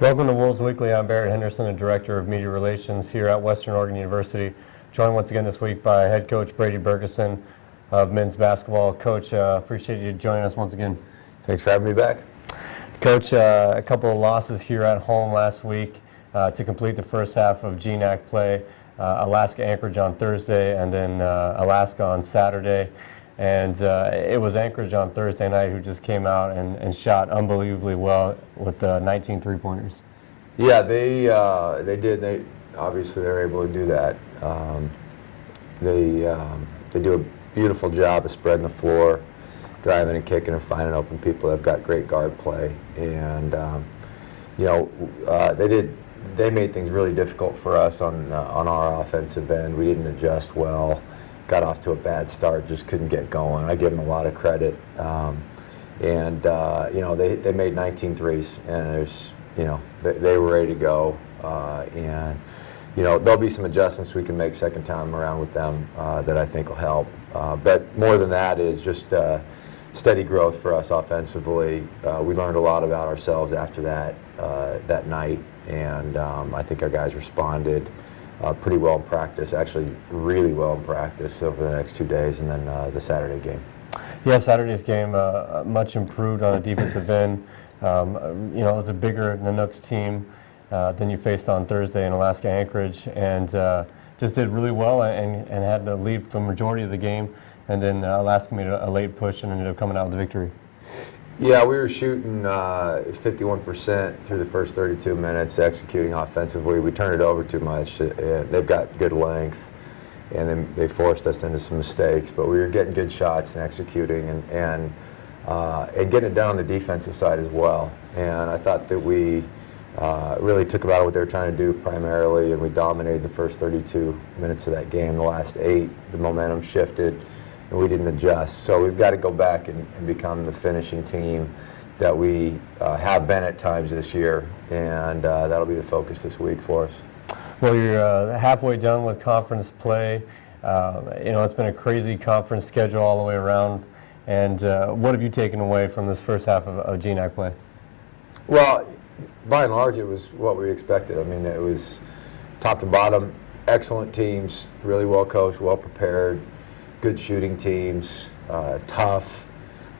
Welcome to Wolves Weekly. I'm Barrett Henderson, the Director of Media Relations here at Western Oregon University. Joined once again this week by head coach Brady Bergeson of men's basketball. Coach, appreciate you joining us once again. Thanks for having me back. Coach, a couple of losses here at home last week to complete the first half of GNAC play. Alaska Anchorage on Thursday and then Alaska on Saturday. And it was Anchorage on Thursday night who just came out and shot unbelievably well with 19 three-pointers. Yeah, they did. Obviously they were able to do that. They do a beautiful job of spreading the floor, driving and kicking and finding open people. They've got great guard play, and they made things really difficult for us on our offensive end. We didn't adjust well. Got off to a bad start, just couldn't get going. I give them a lot of credit. They made 19 threes, and they were ready to go. There'll be some adjustments we can make second time around with them that I think will help. But more than that is just steady growth for us offensively. We learned a lot about ourselves after that night, and I think our guys responded pretty well in practice, actually really well in practice over the next 2 days, and then the Saturday game. Yeah, Saturday's game much improved on the defensive end. It was a bigger Nanooks team than you faced on Thursday in Alaska Anchorage, and just did really well and had the lead for the majority of the game. And then Alaska made a late push and ended up coming out with the victory. Yeah, we were shooting 51% through the first 32 minutes, executing offensively. We turned it over too much. They've got good length, and then they forced us into some mistakes. But we were getting good shots and executing and getting it done on the defensive side as well. And I thought that we really took about what they were trying to do primarily, and we dominated the first 32 minutes of that game. The last 8, the momentum shifted, and we didn't adjust. So we've got to go back and become the finishing team that we have been at times this year, and that'll be the focus this week for us. Well, you're halfway done with conference play. It's been a crazy conference schedule all the way around. And what have you taken away from this first half of GNAC play? Well, by and large, it was what we expected. I mean, it was top to bottom, excellent teams, really well coached, well prepared, good shooting teams, tough,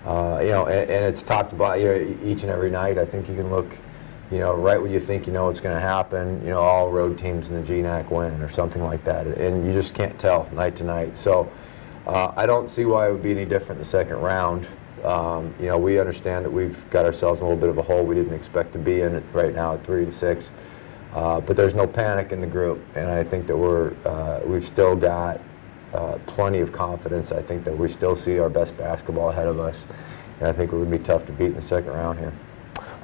and it's top to bottom each and every night. I think you can look, right when you think what's going to happen, all road teams in the GNAC win or something like that, and you just can't tell night to night. So I don't see why it would be any different in the second round. We understand that we've got ourselves in a little bit of a hole we didn't expect to be in right now at 3-6, but there's no panic in the group, and I think that we've still got plenty of confidence. I think that we still see our best basketball ahead of us, and I think we're going to be tough to beat in the second round here.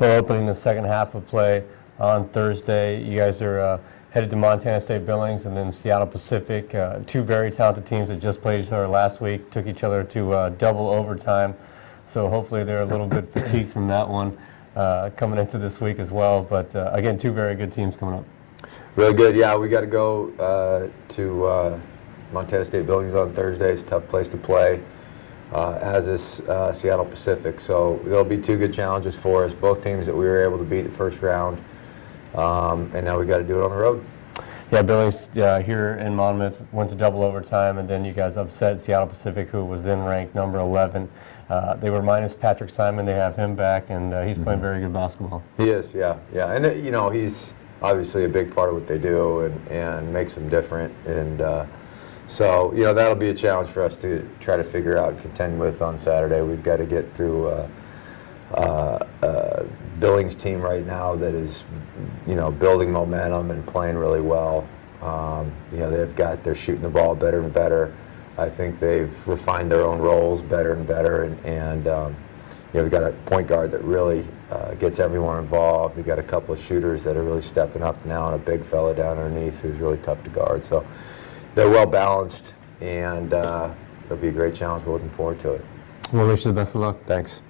Well, opening the second half of play on Thursday, you guys are headed to Montana State Billings and then Seattle Pacific, two very talented teams that just played each other last week, took each other to double overtime. So hopefully they're a little bit fatigued from that one coming into this week as well. But again, two very good teams coming up. Really good. Yeah, we got to go to Montana State Billings on Thursday. It's a tough place to play, as is Seattle Pacific. So there'll be two good challenges for us, both teams that we were able to beat the first round. And now we got to do it on the road. Yeah, Billings here in Monmouth went to double overtime, and then you guys upset Seattle Pacific, who was then ranked number 11. They were minus Patrick Simon. They have him back, and he's playing very good basketball. He is, yeah. And he's obviously a big part of what they do and makes them different. And so that'll be a challenge for us to try to figure out and contend with on Saturday. We've got to get through Billings team right now that is, building momentum and playing really well. They're shooting the ball better and better. I think they've refined their own roles better and better, and we've got a point guard that really gets everyone involved. We've got a couple of shooters that are really stepping up now, and a big fella down underneath who's really tough to guard. So they're well balanced, and it'll be a great challenge. We're looking forward to it. Well, wish you the best of luck. Thanks.